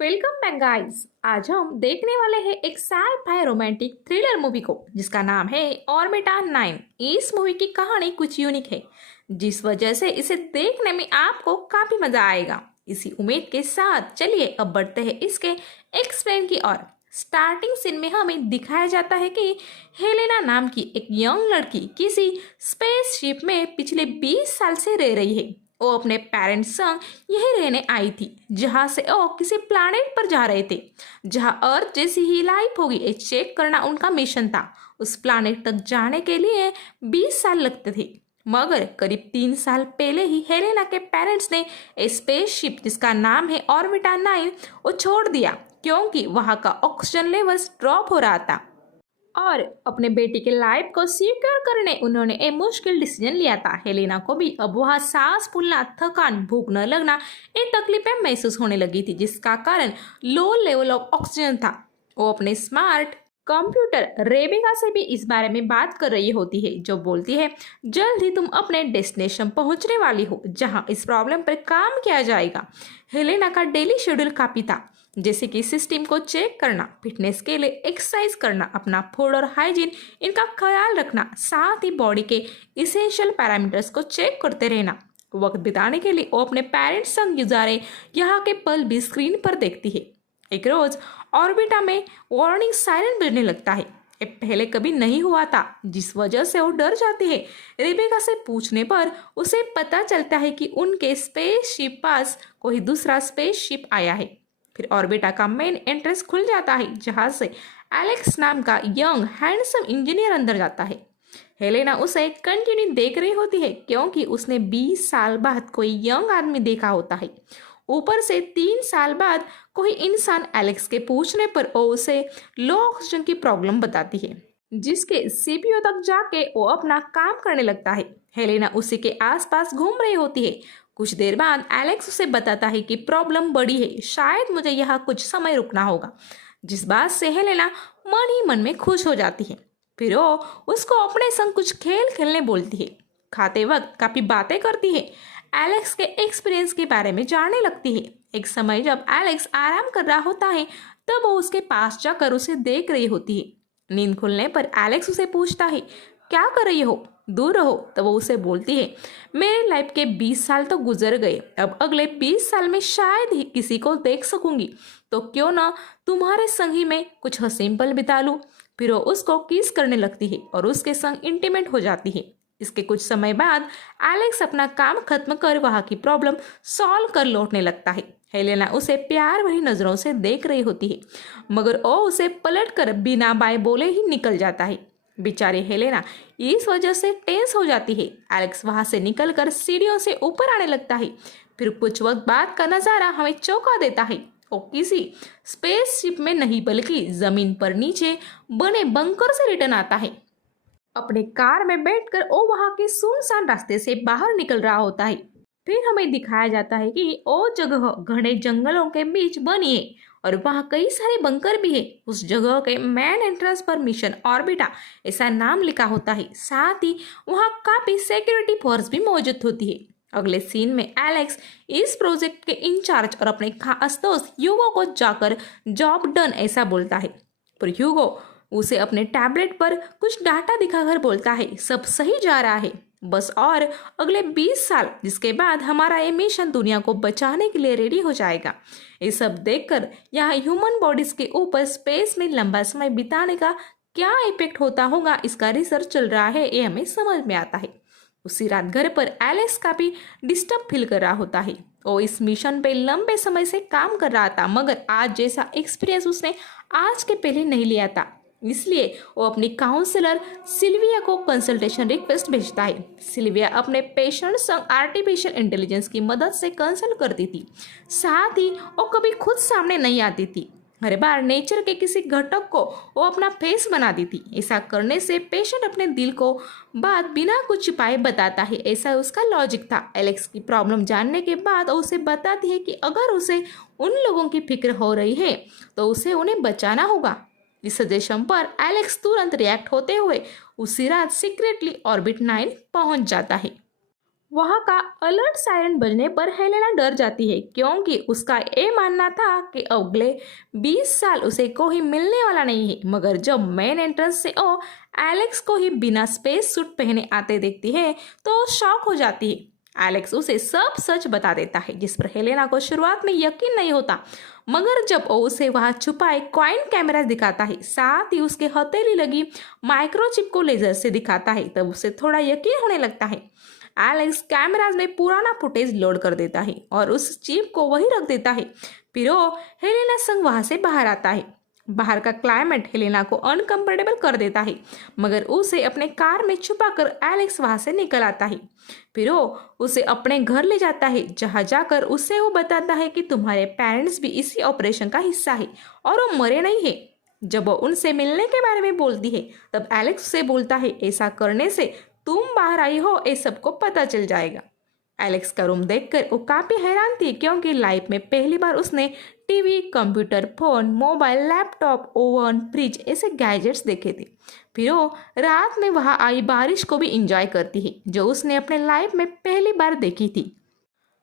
Welcome back guys. आज हम देखने वाले हैं एक साइ-फाई रोमांटिक थ्रिलर मूवी को जिसका नाम है ऑर्बिटा 9। इस मूवी की कहानी कुछ यूनिक है, जिस वजह से इसे देखने में आपको काफी मजा आएगा। इसी उम्मीद के साथ चलिए अब बढ़ते हैं इसके एक्सप्लेन की ओर। स्टार्टिंग सीन में हमें दिखाया जाता है कि हेलेना नाम की एक यंग लड़की किसी स्पेसशिप में पिछले 20 साल से रह रही है। वो अपने पेरेंट्स संग यही रहने आई थी, जहाँ से वो किसी प्लैनेट पर जा रहे थे जहाँ अर्थ जैसी ही लाइफ होगी ये चेक करना उनका मिशन था। उस प्लैनेट तक जाने के लिए 20 साल लगते थे, मगर करीब 3 साल पहले ही हेलेना के पेरेंट्स ने स्पेसशिप जिसका नाम है ऑर्बिटा 9 वो छोड़ दिया, क्योंकि वहाँ का ऑक्सीजन लेवल्स ड्रॉप हो रहा था और अपने बेटी के लाइफ को सिक्योर करने उन्होंने एक मुश्किल डिसीजन लिया था। हेलेना को भी अब वहाँ सांस फूलना, थकान, भूख न लगना ये तकलीफें महसूस होने लगी थी, जिसका कारण लो लेवल ऑफ ऑक्सीजन था। वो अपने स्मार्ट कंप्यूटर रेबिका से भी इस बारे में बात कर रही होती है, जो बोलती है जल्द ही तुम अपने डेस्टिनेशन पहुंचने वाली हो जहां इस प्रॉब्लम पर काम किया जाएगा। हेलेना का डेली शेड्यूल काफी था, जैसे कि सिस्टम को चेक करना, फिटनेस के लिए एक्सरसाइज करना, अपना फूड और हाइजीन इनका ख्याल रखना, साथ ही बॉडी के इसेंशियल पैरामीटर्स को चेक करते रहना। वक्त बिताने के लिए वो अपने पेरेंट्स संग गुजारे यहाँ के पल भी स्क्रीन पर देखती है। एक रोज ऑर्बिटा में वार्निंग सायरन बजने लगता है। ये पहले कभी नहीं हुआ था, जिस वजह से वो डर जाती है। रेबेका से पूछने पर उसे पता चलता है कि उनके स्पेसशिप पास कोई दूसरा स्पेसशिप आया है। फिर ऑर्बिटा का मेन एंट्रेंस खुल जाता है, जहां से एलेक्स नाम का यंग हैंडसम इंजीनियर अंदर जाता है। हेलेना उसे कंटिन्यू देख रही होती है, क्योंकि उसने 20 साल बाद कोई यंग आदमी देखा होता है। ऊपर से 3 साल बाद कोई इंसान एलेक्स के पूछने पर वो उसे लो ऑक्सीजन की प्रॉब्लम बताती है, जिसके सीपीयू तक जाके वो अपना काम करने लगता है। हेलेना उसी के आसपास घूम रही होती है। कुछ देर बाद एलेक्स उसे बताता है कि प्रॉब्लम बड़ी है, शायद मुझे यहाँ कुछ समय रुकना होगा, जिस बात से हेलेना मन ही मन में खुश हो जाती है। फिर वो उसको अपने संग कुछ खेल खेलने बोलती है। खाते वक्त काफी बातें करती है, एलेक्स के एक्सपीरियंस के बारे में जानने लगती है। एक समय जब एलेक्स आराम कर रहा होता है, तब वो उसके पास जाकर उसे देख रही होती है। नींद खुलने पर एलेक्स उसे पूछता है क्या कर रही हो, दूर रहो। तो वो उसे बोलती है मेरे लाइफ के 20 साल तो गुजर गए, अब अगले 20 साल में शायद ही किसी को देख सकूंगी, तो क्यों ना तुम्हारे संग ही मैं कुछ हसीन पल बिता लूं। फिर वो उसको किस करने लगती है और उसके संग इंटीमेट हो जाती है। इसके कुछ समय बाद एलेक्स अपना काम खत्म कर वहाँ की प्रॉब्लम सॉल्व कर लौटने लगता है। हेलेना उसे प्यार भरी नजरों से देख रही होती है, मगर वो उसे पलट कर बिना बाय बोले ही निकल जाता है। बेचारी हेलेना इस वजह से टेंस हो जाती है। एलेक्स वहां से निकलकर सीढ़ियों से ऊपर आने लगता है। फिर कुछ वक्त बाद का नजारा हमें चौंका देता है। वो किसी स्पेसशिप में नहीं, बल्कि जमीन पर नीचे बने बंकर से रिटर्न आता है। अपने कार में बैठकर वो वहां के सुनसान रास्ते से बाहर निकल रहा होता है। फिर हमें दिखाया जाता है कि वो जगह घने जंगलों के बीच बनी है और वहाँ कई सारे बंकर भी है। उस जगह के मेन एंट्रेंस पर मिशन ऑर्बिटा ऐसा नाम लिखा होता है। साथ ही वहाँ काफी सिक्योरिटी फोर्स भी मौजूद होती है। अगले सीन में एलेक्स इस प्रोजेक्ट के इंचार्ज और अपने खास दोस्त ह्यूगो को जाकर जॉब डन ऐसा बोलता है, पर ह्यूगो उसे अपने टैबलेट पर कुछ डाटा दिखाकर बोलता है सब सही जा रहा है, बस और अगले 20 साल, जिसके बाद हमारा ये मिशन दुनिया को बचाने के लिए रेडी हो जाएगा। ये सब देखकर यहाँ ह्यूमन बॉडीज के ऊपर स्पेस में लंबा समय बिताने का क्या इफेक्ट होता होगा, इसका रिसर्च चल रहा है, ये हमें समझ में आता है। उसी रात घर पर एलेक्स काफी डिस्टर्ब फील कर रहा होता है। वो इस मिशन पे लंबे समय से काम कर रहा था, मगर आज जैसा एक्सपीरियंस उसने आज के पहले नहीं लिया था। इसलिए वो अपनी काउंसलर सिल्विया को कंसल्टेशन रिक्वेस्ट भेजता है। सिल्विया अपने पेशेंट संग आर्टिफिशियल इंटेलिजेंस की मदद से कंसल्ट करती थी, साथ ही वो कभी खुद सामने नहीं आती थी। हर बार नेचर के किसी घटक को वो अपना फेस बनाती थी। ऐसा करने से पेशेंट अपने दिल को बात बिना कुछ छिपाए बताता है, ऐसा उसका लॉजिक था। एलेक्स की प्रॉब्लम जानने के बाद वो उसे बताती है कि अगर उसे उन लोगों की फिक्र हो रही है तो उसे उन्हें बचाना होगा। इस सजेशन पर एलेक्स तुरंत रिएक्ट होते हुए उसी रात सीक्रेटली ऑर्बिट 9 पहुंच जाता है। वहाँ का अलर्ट सायरन बजने पर हेलेना डर जाती है क्योंकि उसका ये मानना था कि अगले 20 साल उसे कोई मिलने वाला नहीं है। मगर जब मेन एंट्रेंस से वो एलेक्स को ही बिना स्पेस सूट पहने आते देखती है तो वो शॉक हो जाती है। एलेक्स उसे सब सच बता देता है जिस पर हेलेना को शुरुआत में यकीन नहीं होता, मगर जब वो उसे वहां छुपाए क्वाइन कैमरा दिखाता है, साथ ही उसके हथेली लगी माइक्रोचिप को लेजर से दिखाता है, तब उसे थोड़ा यकीन होने लगता है। एलेक्स कैमराज में पुराना फुटेज लोड कर देता है और उस चिप को वहीं रख देता है। फिर वो हेलेना संग वहां से बाहर आता है। बाहर का क्लाइमेट हेलेना को अनकंफर्टेबल कर देता है, मगर उसे अपने कार में छुपाकर एलेक्स वहां से निकल आता है। फिर वो उसे अपने घर ले जाता है, जहां जाकर उसे वो बताता है कि तुम्हारे पेरेंट्स भी इसी ऑपरेशन का हिस्सा है और वो मरे नहीं है। जब वो उनसे मिलने के बारे में बोलती है तब एलेक्स उसे बोलता है ऐसा करने से तुम बाहर आई हो ये सबको पता चल जाएगा। एलेक्स का रूम देखकर वो काफी हैरान थी क्योंकि लाइफ में पहली बार उसने TV, computer, phone, mobile, laptop, oven, fridge ऐसे गैजेट्स देखे थे। फिर वो रात में वहां आई बारिश को भी इंजॉय करती है जो उसने अपने लाइफ में पहली बार देखी थी।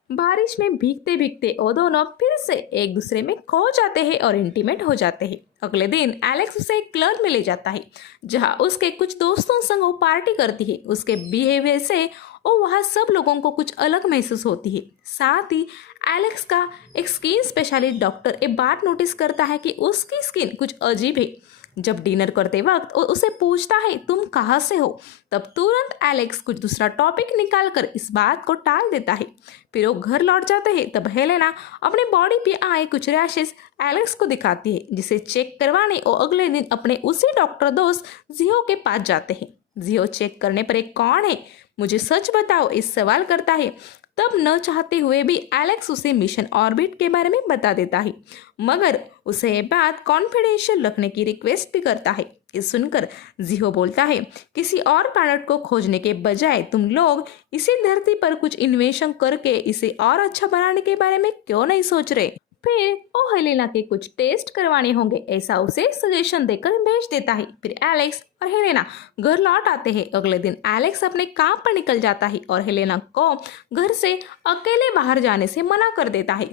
बारिश में भीगते भीगते वो दोनों फिर से एक दूसरे में खो जाते हैं और इंटीमेट हो जाते हैं। अगले दिन एलेक्स उसे एक क्लब में ले जाता है जहां उसके कुछ दोस्तों संग वो पार्टी करती है। उसके बिहेवियर से वो वहाँ सब लोगों को कुछ अलग महसूस होती है। साथ ही एलेक्स का एक स्किन स्पेशलिस्ट डॉक्टर एक बात नोटिस करता है कि उसकी स्किन कुछ अजीब है। जब डिनर करते वक्त वो उसे पूछता है तुम कहाँ से हो, तब तुरंत एलेक्स कुछ दूसरा टॉपिक निकाल कर इस बात को टाल देता है। फिर वो घर लौट जाते हैं तब हेलेना अपने बॉडी पे आए कुछ रैशेस एलेक्स को दिखाती है, जिसे चेक करवाने वो अगले दिन अपने उसी डॉक्टर दोस्त जियो के पास जाते हैं। जियो चेक करने पर एक कौन है मुझे सच बताओ इस सवाल करता है। तब न चाहते हुए भी एलेक्स उसे मिशन ऑर्बिट के बारे में बता देता है, मगर उसे ये बात कॉन्फिडेंशियल रखने की रिक्वेस्ट भी करता है। ये सुनकर जियो बोलता है किसी और प्लैनेट को खोजने के बजाय तुम लोग इसी धरती पर कुछ इन्वेशन करके इसे और अच्छा बनाने के बारे में क्यों नहीं सोच रहे। फिर वो हेलेना के कुछ टेस्ट करवाने होंगे ऐसा उसे सजेशन देकर भेज देता है। फिर एलेक्स और हेलेना घर लौट आते हैं। अगले दिन एलेक्स अपने काम पर निकल जाता है और हेलेना को घर से अकेले बाहर जाने से मना कर देता है।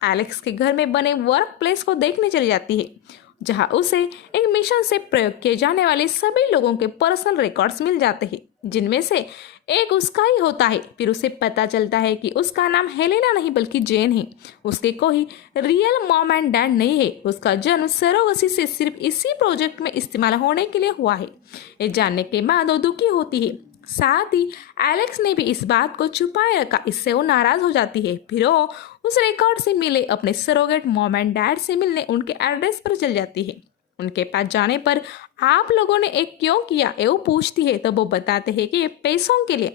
एलेक्स के घर में बने वर्क प्लेस को देखने चली जाती है, जहां उसे एक मिशन से प्रयोग किए जाने वाले सभी लोगों के पर्सनल रिकॉर्ड्स मिल जाते हैं, जिनमें से एक उसका ही होता है। फिर उसे पता चलता है कि उसका नाम हेलेना नहीं बल्कि जेन है। उसके कोई रियल मॉम एंड डैड नहीं है। उसका जन्म सरोगसी से सिर्फ इसी प्रोजेक्ट में इस्तेमाल होने के लिए हुआ है। ये जानने के बाद वो दुखी होती है। साथ ही एलेक्स ने भी इस बात को छुपाए रखा, इससे वो नाराज हो जाती है। फिर वो उस रिकॉर्ड से मिले अपने सरोगेट मॉम एंड डैड से मिलने उनके एड्रेस पर चल जाती है। उनके पास जाने पर आप लोगों ने एक क्यों किया ये वो पूछती है, तब वो बताते हैं कि ये पैसों के लिए।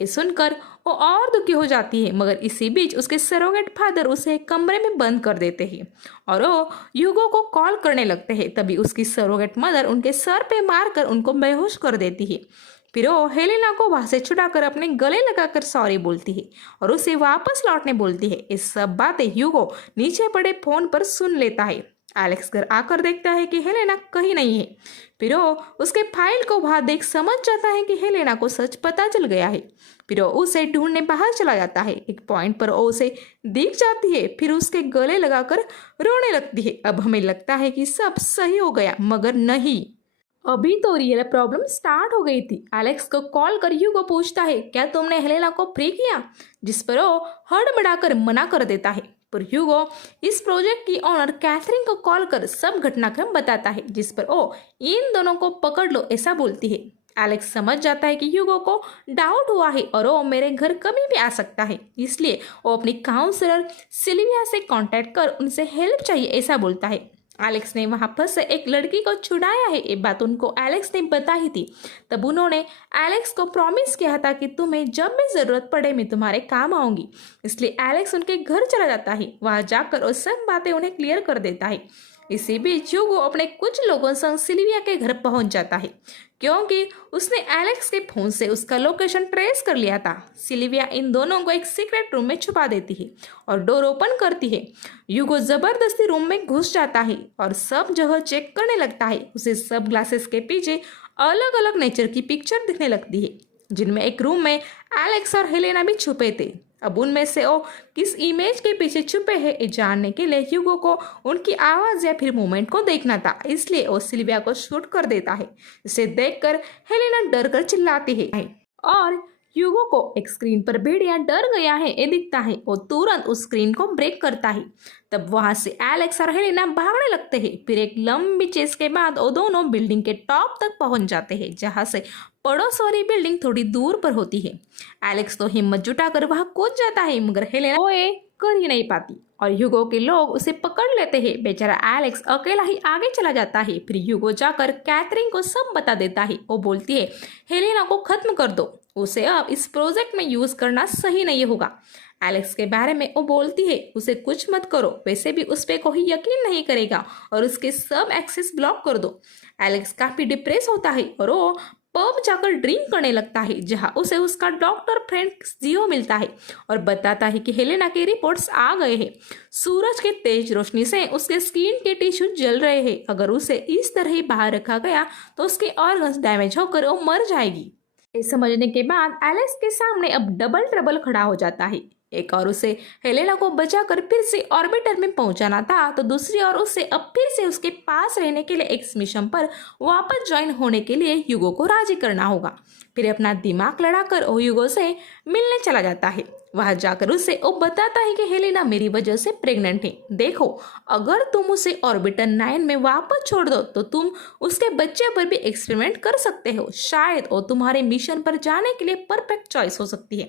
ये सुनकर वो और दुखी हो जाती है, मगर इसी बीच उसके सरोगेट फादर उसे एक कमरे में बंद कर देते हैं और वो यूगो को कॉल करने लगते हैं। तभी उसकी सरोगेट मदर उनके सर पे मारकर उनको बेहोश कर देती है। फिर वो हेलेना को वहां से छुड़ाकर अपने गले लगाकर सॉरी बोलती है और उसे वापस लौटने बोलती है। इस सब बातें ह्यूगो नीचे पड़े फोन पर सुन लेता है। एलेक्स घर आकर देखता है कि हेलेना कहीं नहीं है। फिर वो उसके फाइल को वहां देख समझ जाता है कि हेलेना को सच पता चल गया है। फिर वो उसे ढूंढने बाहर चला जाता है। एक पॉइंट पर वो उसे दिख जाती है, फिर उसके गले लगाकर रोने लगती है। अब हमें लगता है कि सब सही हो गया, मगर नहीं, अभी तो रियल प्रॉब्लम स्टार्ट हो गई थी। एलेक्स को कॉल कर ह्यूगो पूछता है क्या तुमने हेलेना को फ्री किया, जिस पर वो हड़बड़ाकर मना कर देता है। पर ह्यूगो इस प्रोजेक्ट की ओनर कैथरीन को कॉल कर सब घटनाक्रम बताता है, जिस पर वो इन दोनों को पकड़ लो ऐसा बोलती है। एलेक्स समझ जाता है कि ह्यूगो को डाउट हुआ है और वो मेरे घर कभी भी आ सकता है, इसलिए वो अपनी काउंसलर सिल्विया से कांटेक्ट कर उनसे हेल्प चाहिए ऐसा बोलता है। एलेक्स ने वहां पर से एक लड़की को छुड़ाया है, ये बात उनको एलेक्स ने बताई थी। तब उन्होंने एलेक्स को प्रॉमिस किया था कि तुम्हें जब भी जरूरत पड़े मैं तुम्हारे काम आऊंगी। इसलिए एलेक्स उनके घर चला जाता है। वहां जाकर वो सब बातें उन्हें क्लियर कर देता है। इसी बीच ह्यूगो अपने कुछ लोगों संग सिल्विया के घर पहुंच जाता है, क्योंकि उसने एलेक्स के फोन से उसका लोकेशन ट्रेस कर लिया था। सिल्विया इन दोनों को एक सीक्रेट रूम में छुपा देती है और डोर ओपन करती है। ह्यूगो जबरदस्ती रूम में घुस जाता है और सब जगह चेक करने लगता है। उसे सब ग्लासेस के पीछे अलग अलग नेचर की पिक्चर दिखने लगती है। जिनमें एक रूम में एलेक्स और हेलेना भी छुपे थे। अब उनमें से वो किस इमेज के पीछे छुपे हैं ये जानने के लिए ह्यूगो को उनकी आवाज़ या फिर मूवमेंट को देखना था, इसलिए वो सिल्विया को शूट कर देता है। इसे देखकर हेलेना डर कर चिल्लाती है और ह्यूगो को एक स्क्रीन पर भेड़िया डर गया है ये दिखता है। वो तुरंत उस स्क्रीन को ब्रेक करता है। तब वहां से एलेक्स और हेलेना भागने लगते हैं। फिर एक लंबी चेस के बाद वो दोनों बिल्डिंग के टॉप तक पहुंच जाते हैं, जहां से पड़ोस वाली बिल्डिंग थोड़ी दूर पर होती है। एलेक्स तो हिम्मत जुटाकर वहां कूद जाता है, मगर हेलेना वो ये कर ही नहीं पाती और ह्यूगो के लोग उसे पकड़ लेते हैं। बेचारा एलेक्स अकेला ही आगे चला जाता है। फिर ह्यूगो जाकर कैथरीन को सब बता देता है। वो बोलती है हेलेना को खत्म कर दो, उसे अब इस प्रोजेक्ट में यूज करना सही नहीं होगा। एलेक्स के बारे में वो बोलती है उसे कुछ मत करो, वैसे भी उस पर कोई यकीन नहीं करेगा और उसके सब एक्सेस ब्लॉक कर दो। एलेक्स काफी डिप्रेस होता है और वो पब जाकर ड्रिंक करने लगता है, जहां उसे उसका डॉक्टर फ्रेंड जियो मिलता है और बताता है कि हेलेना के रिपोर्ट्स आ गए हैं। सूरज के तेज रोशनी से उसके स्किन के टिश्यू जल रहे हैं। अगर उसे इस तरह ही बाहर रखा गया तो उसके ऑर्गन्स डैमेज होकर वो मर जाएगी। ये समझने के बाद एलेक्स के सामने अब डबल ट्रबल खड़ा हो जाता है। एक और उसे हेलेना को बचाकर फिर से ऑर्बिटर में पहुंचाना था, तो दूसरी ओर उसे अब फिर से उसके पास रहने के लिए एक मिशन पर वापस ज्वाइन होने के लिए ह्यूगो को राजी करना होगा। फिर अपना दिमाग लड़ाकर वो ह्यूगो से मिलने चला जाता है। वहां जाकर उसे वो बताता है कि हेलेना मेरी वजह से प्रेग्नेंट है। देखो, अगर तुम उसे ऑर्बिटर 9 में वापस छोड़ दो तो तुम उसके बच्चे पर भी एक्सपेरिमेंट कर सकते हो। शायद वो तुम्हारे मिशन पर जाने के लिए परफेक्ट चॉइस हो सकती है।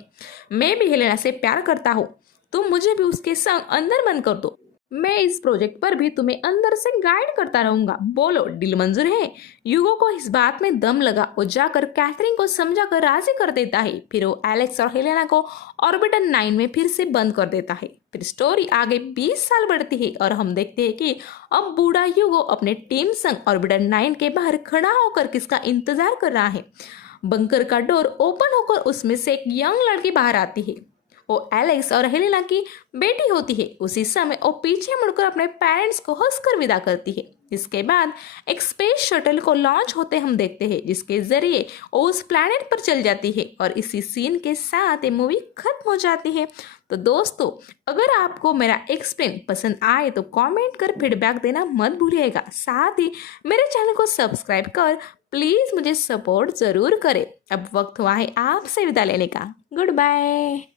मैं भी हेलेना से प्यार करता हूँ, तुम मुझे भी उसके संग अंदर बंद कर दो। मैं इस प्रोजेक्ट पर भी तुम्हें अंदर से गाइड करता रहूंगा। बोलो, डील मंजूर है? ह्यूगो को इस बात में दम लगा। वो जाकर कैथरीन को समझाकर राजी कर देता है। फिर वो एलेक्स और हेलेना को ऑर्बिटर 9 में फिर से बंद कर देता है। फिर स्टोरी आगे 20 साल बढ़ती है और हम देखते हैं कि अब बूढ़ा ह्यूगो अपने टीम संग ऑर्बिटर 9 के बाहर खड़ा होकर किसका इंतजार कर रहा है। बंकर का डोर ओपन होकर उसमें से एक यंग लड़की बाहर आती है। वो एलेक्स और हेलेना की बेटी होती है। उसी समय वो पीछे मुड़कर अपने पेरेंट्स को हंसकर विदा करती है। इसके बाद एक स्पेस शटल को लॉन्च होते हम देखते हैं, जिसके जरिए वो उस प्लैनेट पर चल जाती है और इसी सीन के साथ ये मूवी खत्म हो जाती है। तो दोस्तों, अगर आपको मेरा एक्सप्लेन पसंद आए तो कमेंट कर फीडबैक देना मत भूलिएगा। साथ ही मेरे चैनल को सब्सक्राइब कर प्लीज़ मुझे सपोर्ट ज़रूर करें। अब वक्त हुआ है आपसे विदा लेने का। Good bye.